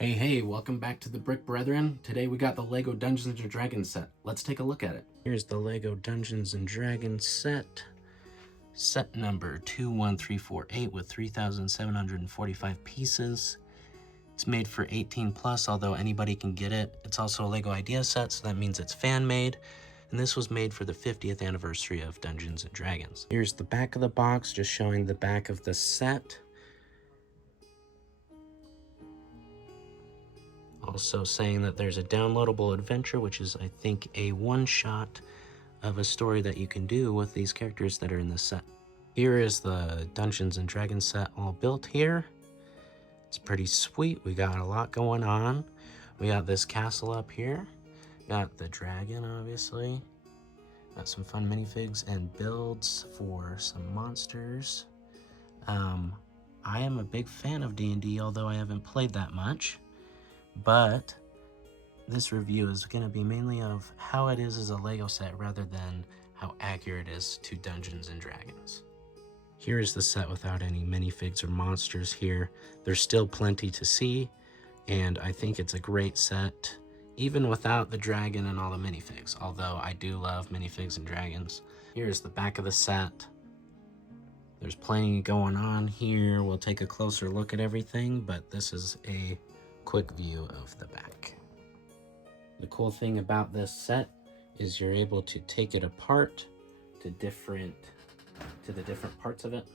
Hey, welcome back to the Brick Brethren. Today we got the LEGO Dungeons & Dragons set. Let's take a look at it. Here's the LEGO Dungeons & Dragons set. Set number 21348 with 3,745 pieces. It's made for 18 plus, although anybody can get it. It's also a LEGO Idea set, so that means it's fan made. And this was made for the 50th anniversary of Dungeons & Dragons. Here's the back of the box, just showing the back of the set. Also saying that there's a downloadable adventure, which is, I think, a one-shot of a story that you can do with these characters that are in this set. Here is the Dungeons & Dragons set all built here. It's pretty sweet. We got a lot going on. We got this castle up here. Got the dragon, obviously. Got some fun minifigs and builds for some monsters. I am a big fan of D&D, although I haven't played that much. But this review is going to be mainly of how it is as a LEGO set rather than how accurate it is to Dungeons & Dragons. Here is the set without any minifigs or monsters here. There's still plenty to see, and I think it's a great set, even without the dragon and all the minifigs, although I do love minifigs and dragons. Here's the back of the set. There's plenty going on here. We'll take a closer look at everything, but this is a quick view of the back. The cool thing about this set is you're able to take it apart to the different parts of it.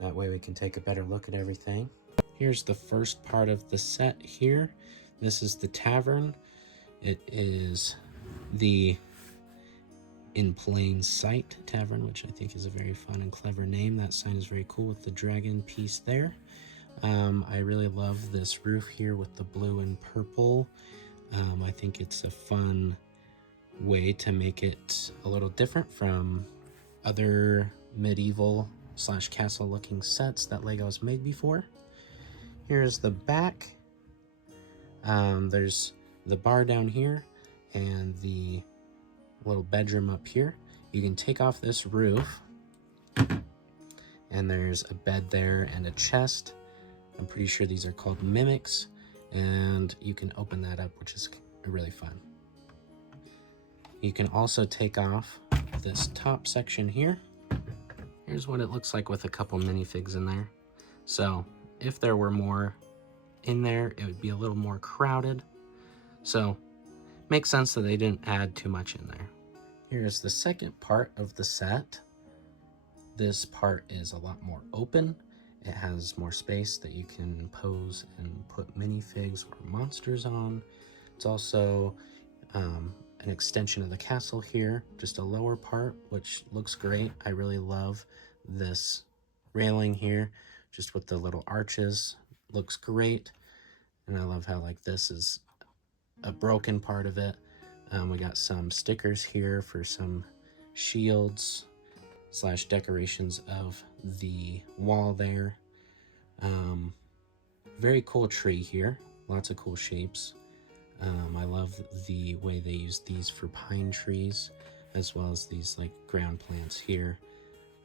That way we can take a better look at everything. Here's the first part of the set here. This is the tavern. It is the In Plain Sight Tavern, which I think is a very fun and clever name. That sign is very cool with the dragon piece there. I really love this roof here with the blue and purple. I think it's a fun way to make it a little different from other medieval / castle looking sets that LEGO's made before. Here's the back. There's the bar down here and the little bedroom up here. You can take off this roof and there's a bed there and a chest. I'm pretty sure these are called mimics, and you can open that up, which is really fun. You can also take off this top section here. Here's what it looks like with a couple minifigs in there. So if there were more in there, it would be a little more crowded. So makes sense that they didn't add too much in there. Here's the second part of the set. This part is a lot more open. It has more space that you can pose and put minifigs or monsters on. It's also an extension of the castle here, just a lower part, which looks great. I really love this railing here, just with the little arches. Looks great. And I love how this is a broken part of it. We got some stickers here for some shields / decorations of the wall there. Very cool tree here. Lots of cool shapes. I love the way they use these for pine trees, as well as these ground plants here.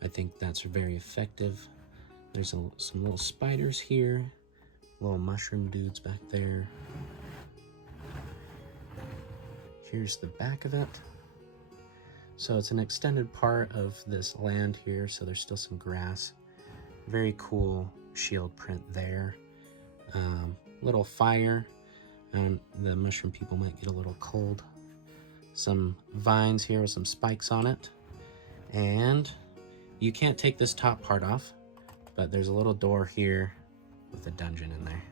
I think that's very effective. There's some little spiders here, little mushroom dudes back there. Here's the back of it. So it's an extended part of this land here, so there's still some grass. Very cool shield print there. Little fire, and the mushroom people might get a little cold. Some vines here with some spikes on it. And you can't take this top part off, but there's a little door here with a dungeon in there.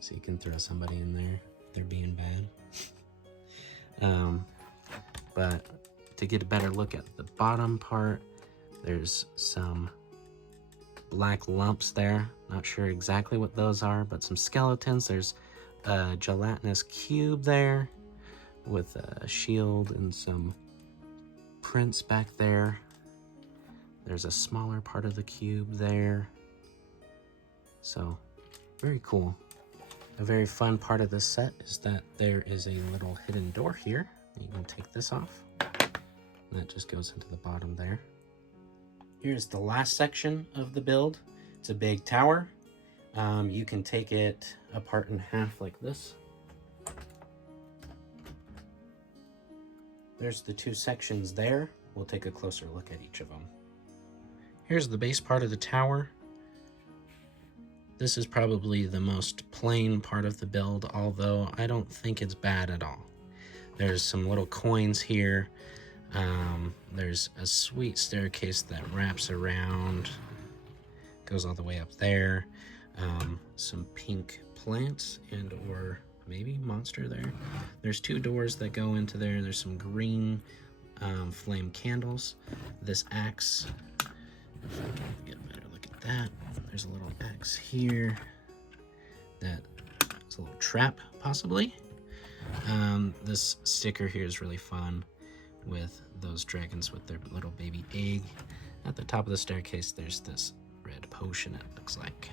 So you can throw somebody in there if they're being bad. But to get a better look at the bottom part, there's some black lumps there. Not sure exactly what those are, but some skeletons. There's a gelatinous cube there with a shield and some prints back there. There's a smaller part of the cube there. So very cool. A very fun part of this set is that there is a little hidden door here. You can take this off. And that just goes into the bottom there. Here's the last section of the build. It's a big tower. You can take it apart in half like this. There's the two sections there. We'll take a closer look at each of them. Here's the base part of the tower. This is probably the most plain part of the build, although I don't think it's bad at all. There's some little coins here. There's a sweet staircase that wraps around, goes all the way up there. Some pink plants and or maybe monster there. There's two doors that go into there. There's some green flame candles. This axe, if I can get a better look at that. There's a little axe here that is a little trap possibly. This sticker here is really fun with those dragons with their little baby egg. At the top of the staircase, there's this red potion, it looks like.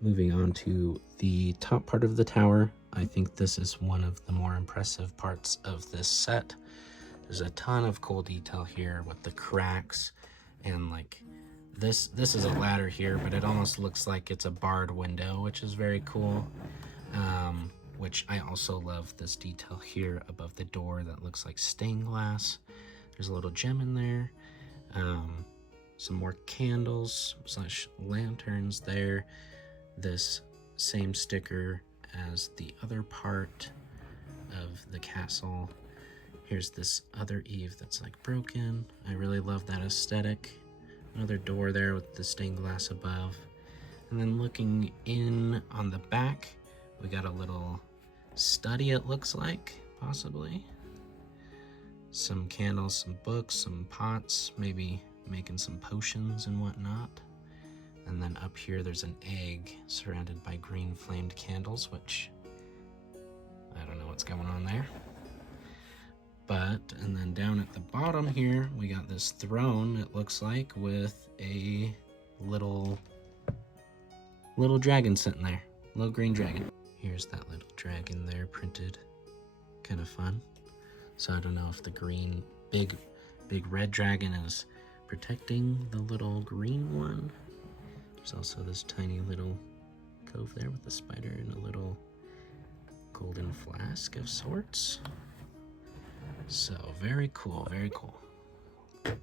Moving on to the top part of the tower, I think this is one of the more impressive parts of this set. There's a ton of cool detail here with the cracks, and like this is a ladder here, but it almost looks like it's a barred window, which is very cool. Which I also love this detail here above the door that looks like stained glass. There's a little gem in there. Some more candles / lanterns there. This same sticker as the other part of the castle. Here's this other eave that's like broken. I really love that aesthetic. Another door there with the stained glass above. And then looking in on the back, we got a little study, it looks like, possibly. Some candles, some books, some pots, maybe making some potions and whatnot. And then up here there's an egg surrounded by green flamed candles, which I don't know what's going on there. And then down at the bottom here, we got this throne, it looks like, with a little dragon sitting there. Little green dragon. Here's that little dragon there printed. Kind of fun. So I don't know if the green, big red dragon is protecting the little green one. There's also this tiny little cove there with a spider and a little golden flask of sorts. So very cool, very cool.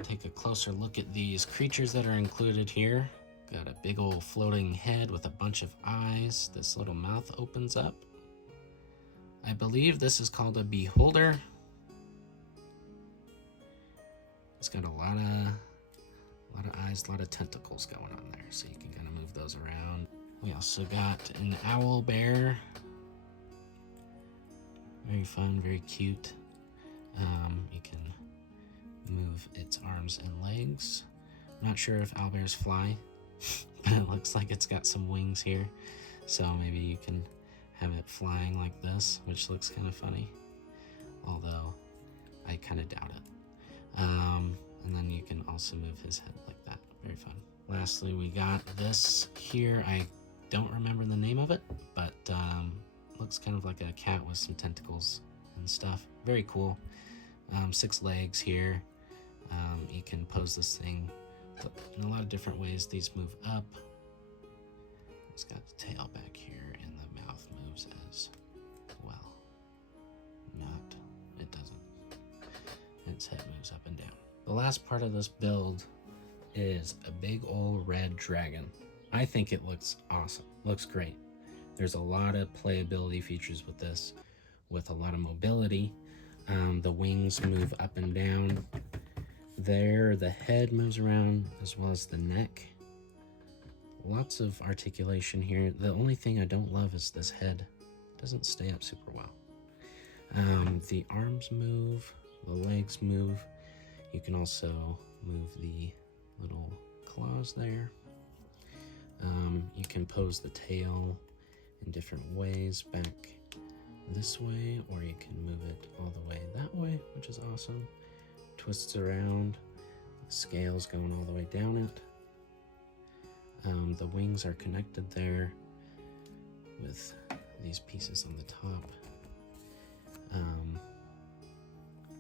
Take a closer look at these creatures that are included here. Got a big old floating head with a bunch of eyes. This little mouth opens up. I believe this is called a beholder. It's got a lot of eyes, a lot of tentacles going on there, so you can kind of move those around. We also got an owl bear. Very fun, very cute. You can move its arms and legs. I'm not sure if owlbears fly, but it looks like it's got some wings here. So maybe you can have it flying like this, which looks kind of funny. Although, I kind of doubt it. And then you can also move his head like that. Very fun. Lastly, we got this here. I don't remember the name of it, but looks kind of like a cat with some tentacles and stuff. Very cool. 6 legs here. You can pose this thing in a lot of different ways. These move up. It's got the tail back here, and the mouth moves as well. It doesn't. Its head moves up and down. The last part of this build is a big old red dragon. I think it looks awesome. Looks great. There's a lot of playability features with this, with a lot of mobility. The wings move up and down. There, the head moves around as well as the neck. Lots of articulation here. The only thing I don't love is this head. It doesn't stay up super well. The arms move, the legs move. You can also move the little claws there. You can pose the tail in different ways, back this way, or you can move it all the way that way, which is awesome. Twists around, the scales going all the way down it. The wings are connected there with these pieces on the top.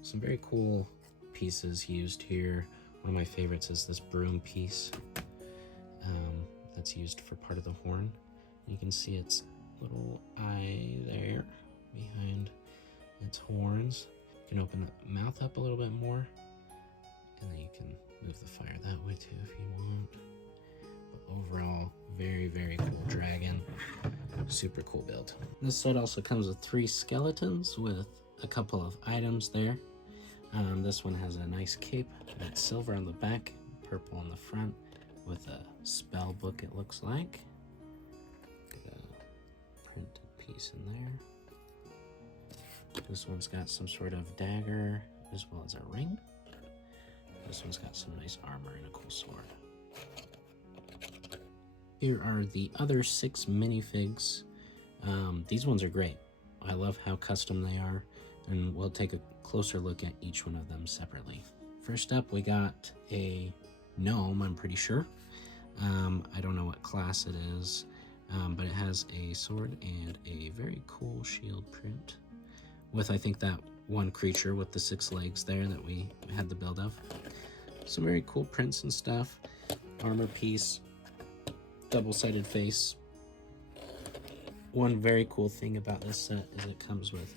Some very cool pieces used here. One of my favorites is this broom piece. it's used for part of the horn. You can see its little eye there behind its horns. You can open the mouth up a little bit more, and then you can move the fire that way too if you want. But overall, very, very cool dragon. Super cool build. This set also comes with 3 skeletons with a couple of items there. This one has a nice cape. It's silver on the back, purple on the front, with a spell book, it looks like. Got a printed piece in there. This one's got some sort of dagger as well as a ring. This one's got some nice armor and a cool sword. Here are the other 6 minifigs. These ones are great. I love how custom they are, and we'll take a closer look at each one of them separately. First up, we got a gnome, I'm pretty sure. I don't know what class it is, but it has a sword and a very cool shield print with, I think, that one creature with the 6 legs there that we had the build of. Some very cool prints and stuff. Armor piece, double-sided face. One very cool thing about this set is it comes with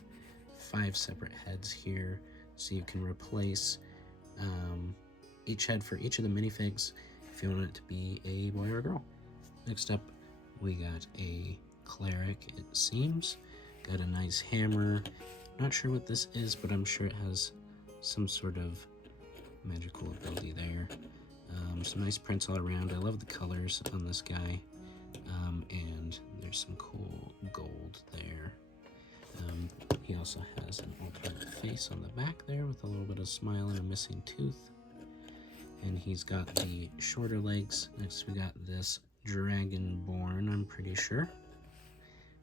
5 separate heads here, so you can replace each head for each of the minifigs if you want it to be a boy or a girl. Next up, we got a cleric, it seems. Got a nice hammer. Not sure what this is, but I'm sure it has some sort of magical ability there. Some nice prints all around. I love the colors on this guy. And there's some cool gold there. He also has an alternate face on the back there with a little bit of smile and a missing tooth. And he's got the shorter legs. Next we got this Dragonborn, I'm pretty sure.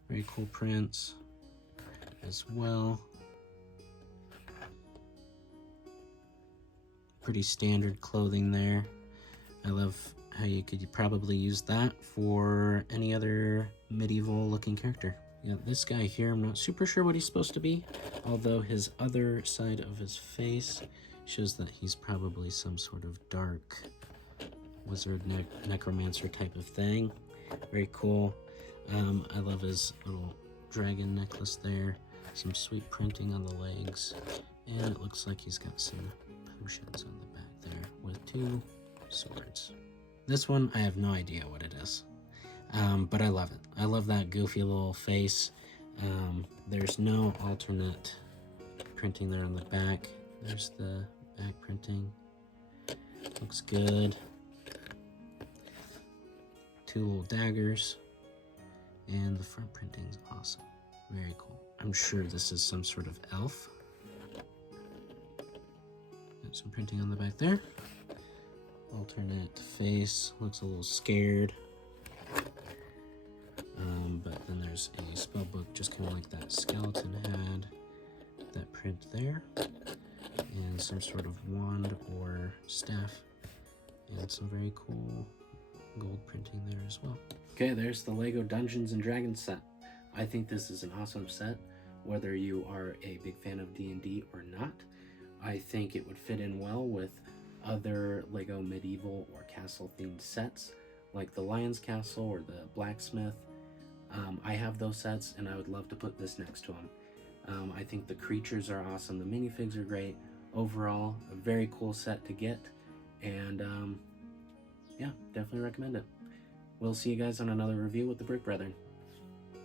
Very cool prints as well. Pretty standard clothing there. I love how you could probably use that for any other medieval looking character. Yeah, this guy here, I'm not super sure what he's supposed to be, although his other side of his face shows that he's probably some sort of dark wizard necromancer type of thing. Very cool. I love his little dragon necklace there. Some sweet printing on the legs, and it looks like he's got some potions on the back there with 2 swords. This one, I have no idea what it is, but I love it. I love that goofy little face. There's no alternate printing there on the back. There's the back printing. Looks good. 2 little daggers, and the front printing's awesome. Very cool. I'm sure this is some sort of elf. Got some printing on the back there. Alternate face, looks a little scared. But then there's a spell book, just kind of like that skeleton had. That print there. And some sort of wand or staff. And some very cool gold printing there as well. Okay, there's the LEGO Dungeons & Dragons set. I think this is an awesome set, whether you are a big fan of D&D or not. I think it would fit in well with other LEGO medieval or castle themed sets like the Lion's Castle or the Blacksmith. I have those sets and I would love to put this next to them. I think the creatures are awesome, the minifigs are great. Overall, a very cool set to get, and yeah, definitely recommend it. We'll see you guys on another review with the Brick Brethren.